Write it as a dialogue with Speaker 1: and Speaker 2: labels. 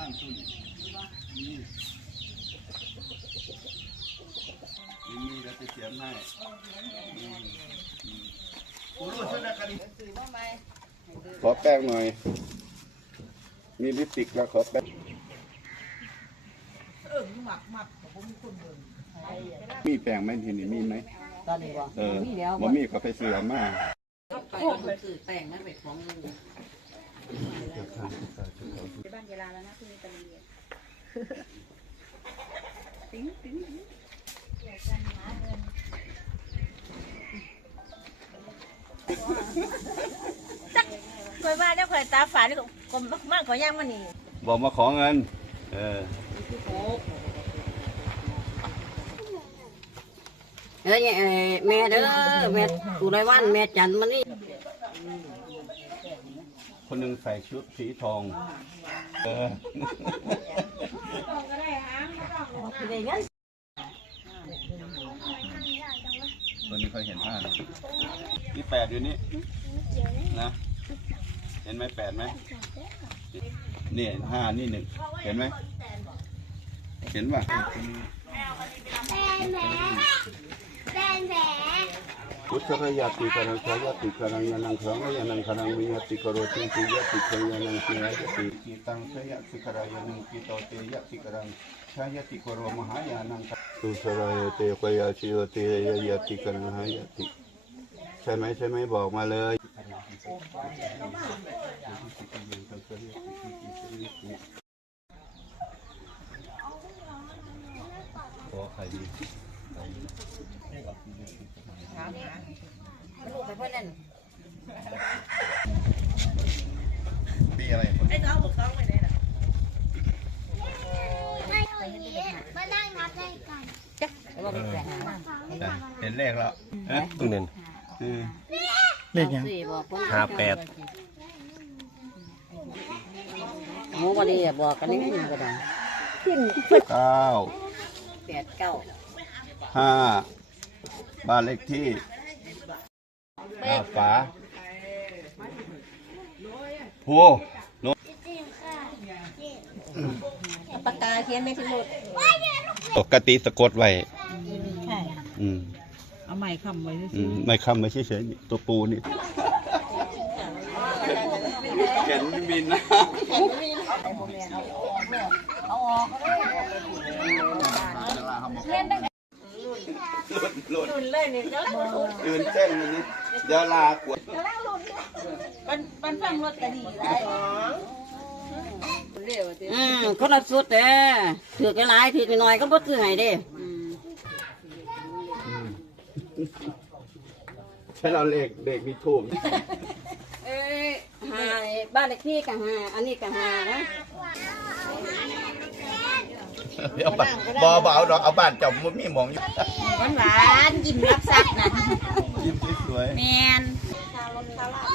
Speaker 1: านตุนนี่เราจะเสียงให้ขอแป้งหน่อยมีลิปสติกแล้วขอแป้งมีแป้งไหมทีนี้มีไหมตอนนี้บ่มีก็ไปซื้อมา
Speaker 2: โอ้มันคือแต่งนั่นเป็นของลุงบ้านเวลาแล้วนะคุณมีตะเลียติ้งจักเคยว่าได้เคยตาฝาที่กลมมากกว่าย่างมันนี่
Speaker 1: บอกมาขอเงิน
Speaker 2: แม่เด้อแม่ตุไรวันแม่จันมันนี่
Speaker 1: คนหนึ่งใส่ชุดสีทองตัวนี้เคยเห็นผ้านี่8อยู่นี่นะเห็นไหม8ไหมนี่5นี่1เห็นไหมเห็นป่ะพุทธคยาติการังขยาติการังยานังขังยานังขังวิยาติกโรติติยาติขยานังขยาติกิตังขยาติการายานังกิโตเตยาติการังชายาติโกโรมหายานังสุสรายเตขยาชิโยเตยาติการังหายาติใช่ไหมบอกมาเลยขอใครดี
Speaker 2: ลูกไปเพื่อนนั่น
Speaker 1: ปีอะไร
Speaker 2: ไอ้น้องบอกน้องไปไหนล่ะ
Speaker 3: ไม่อย่างนี้มานั่งนับเลขกัน
Speaker 2: จ๊ะแล้วก็ไปแปะ
Speaker 1: เห็นเลขแล้ว
Speaker 4: ตุ้งเด่น
Speaker 2: เลขยัง
Speaker 4: 58
Speaker 2: หมูก็ดีบอกกันนี่มันก็ได้
Speaker 1: 5บ้านเลขที่ฝาโพ
Speaker 2: ปากกาเขียนไม่ถึงหมด
Speaker 1: ปกติสะกดไว้
Speaker 2: ใช่เอาไม้ค้ำไว้
Speaker 1: ไม่ค้ำไว้เฉยๆตัวปูนี่เขียนบินนะ
Speaker 2: เอาออกลุ่นเลยนี่ก็
Speaker 1: ตื่นเต้นเลยนี่เดี๋ยวลากวด
Speaker 2: มันฟังรถก็ดีไรคนละสุดเด้ถือกันหลายถือกันหน่อยก็บ่ซื้อให้เด้
Speaker 1: ใช่เราเด็กมีทูบ
Speaker 2: หาบ้านเลขที่กับหาอันนี้กับหานะ
Speaker 1: เดี๋ยวบ่เอาดอกเอาบ้านจับมันมีหมองอยู่
Speaker 2: หวานยิ้มรับซักนะ
Speaker 1: ยิ้มสวย
Speaker 2: แมน